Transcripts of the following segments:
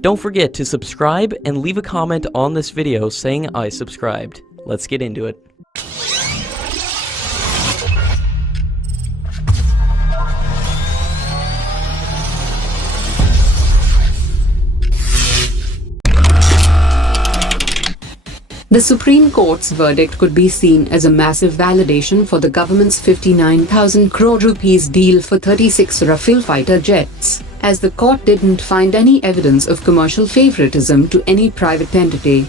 Don't forget to subscribe and leave a comment on this video saying I subscribed. Let's get into it. The Supreme Court's verdict could be seen as a massive validation for the government's 59,000 crore rupees deal for 36 Rafale fighter jets, as the court didn't find any evidence of commercial favoritism to any private entity.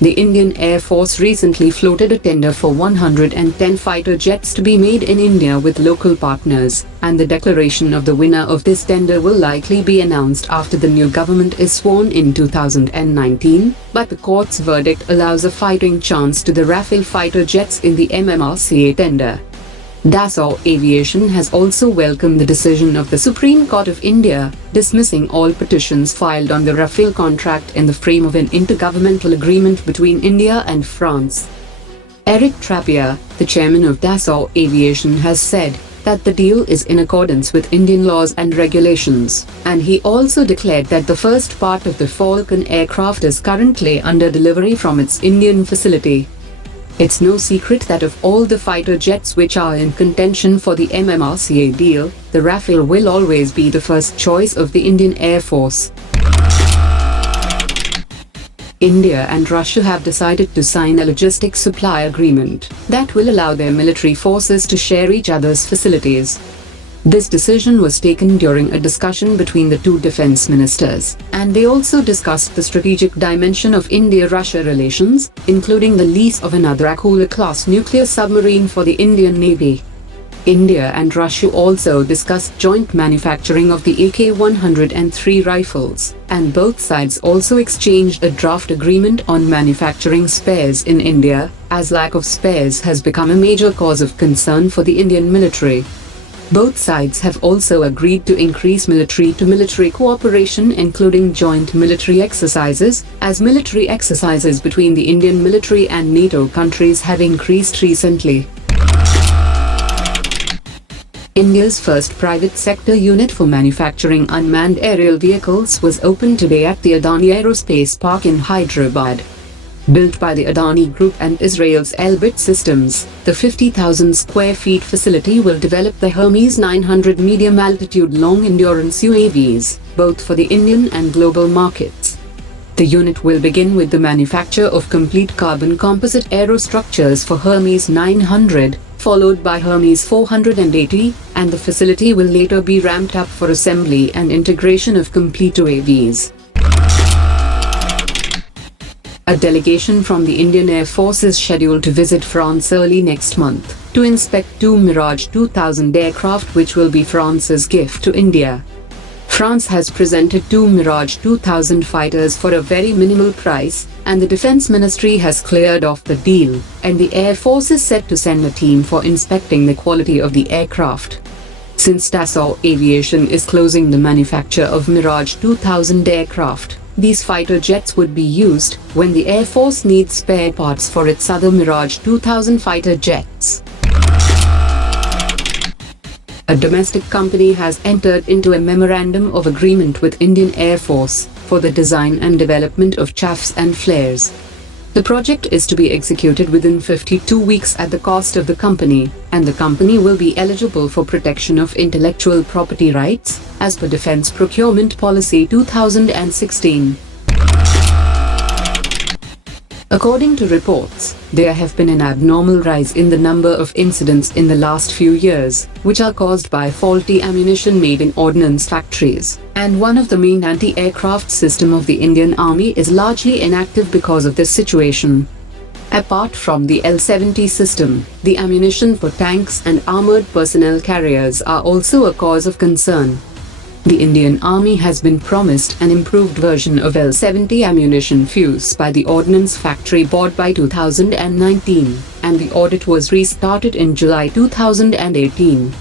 The Indian Air Force recently floated a tender for 110 fighter jets to be made in India with local partners, and the declaration of the winner of this tender will likely be announced after the new government is sworn in 2019, but the court's verdict allows a fighting chance to the Rafale fighter jets in the MMRCA tender. Dassault Aviation has also welcomed the decision of the Supreme Court of India, dismissing all petitions filed on the Rafale contract in the frame of an intergovernmental agreement between India and France. Eric Trappier, the chairman of Dassault Aviation, has said that the deal is in accordance with Indian laws and regulations, and he also declared that the first part of the Falcon aircraft is currently under delivery from its Indian facility. It's no secret that of all the fighter jets which are in contention for the MMRCA deal, the Rafale will always be the first choice of the Indian Air Force. India and Russia have decided to sign a logistics supply agreement that will allow their military forces to share each other's facilities. This decision was taken during a discussion between the two defense ministers, and they also discussed the strategic dimension of India-Russia relations, including the lease of another Akula-class nuclear submarine for the Indian Navy. India and Russia also discussed joint manufacturing of the AK-103 rifles, and both sides also exchanged a draft agreement on manufacturing spares in India, as lack of spares has become a major cause of concern for the Indian military. Both sides have also agreed to increase military-to-military cooperation, including joint military exercises, as military exercises between the Indian military and NATO countries have increased recently. India's first private sector unit for manufacturing unmanned aerial vehicles was opened today at the Adani Aerospace Park in Hyderabad. Built by the Adani Group and Israel's Elbit Systems, the 50,000 square feet facility will develop the Hermes 900 medium-altitude long-endurance UAVs, both for the Indian and global markets. The unit will begin with the manufacture of complete carbon composite aerostructures for Hermes 900, followed by Hermes 480, and the facility will later be ramped up for assembly and integration of complete UAVs. A delegation from the Indian Air Force is scheduled to visit France early next month to inspect two Mirage 2000 aircraft, which will be France's gift to India. France has presented two Mirage 2000 fighters for a very minimal price, and the Defense Ministry has cleared off the deal, and the Air Force is set to send a team for inspecting the quality of the aircraft. Since Dassault Aviation is closing the manufacture of Mirage 2000 aircraft, these fighter jets would be used when the Air Force needs spare parts for its other Mirage 2000 fighter jets. A domestic company has entered into a memorandum of agreement with Indian Air Force for the design and development of chaffs and flares. The project is to be executed within 52 weeks at the cost of the company, and the company will be eligible for protection of intellectual property rights, as per Defense Procurement Policy 2016. According to reports, there have been an abnormal rise in the number of incidents in the last few years, which are caused by faulty ammunition made in ordnance factories, and one of the main anti-aircraft system of the Indian Army is largely inactive because of this situation. Apart from the L-70 system, the ammunition for tanks and armored personnel carriers are also a cause of concern. The Indian Army has been promised an improved version of L-70 ammunition fuse by the Ordnance Factory Board by 2019, and the audit was restarted in July 2018.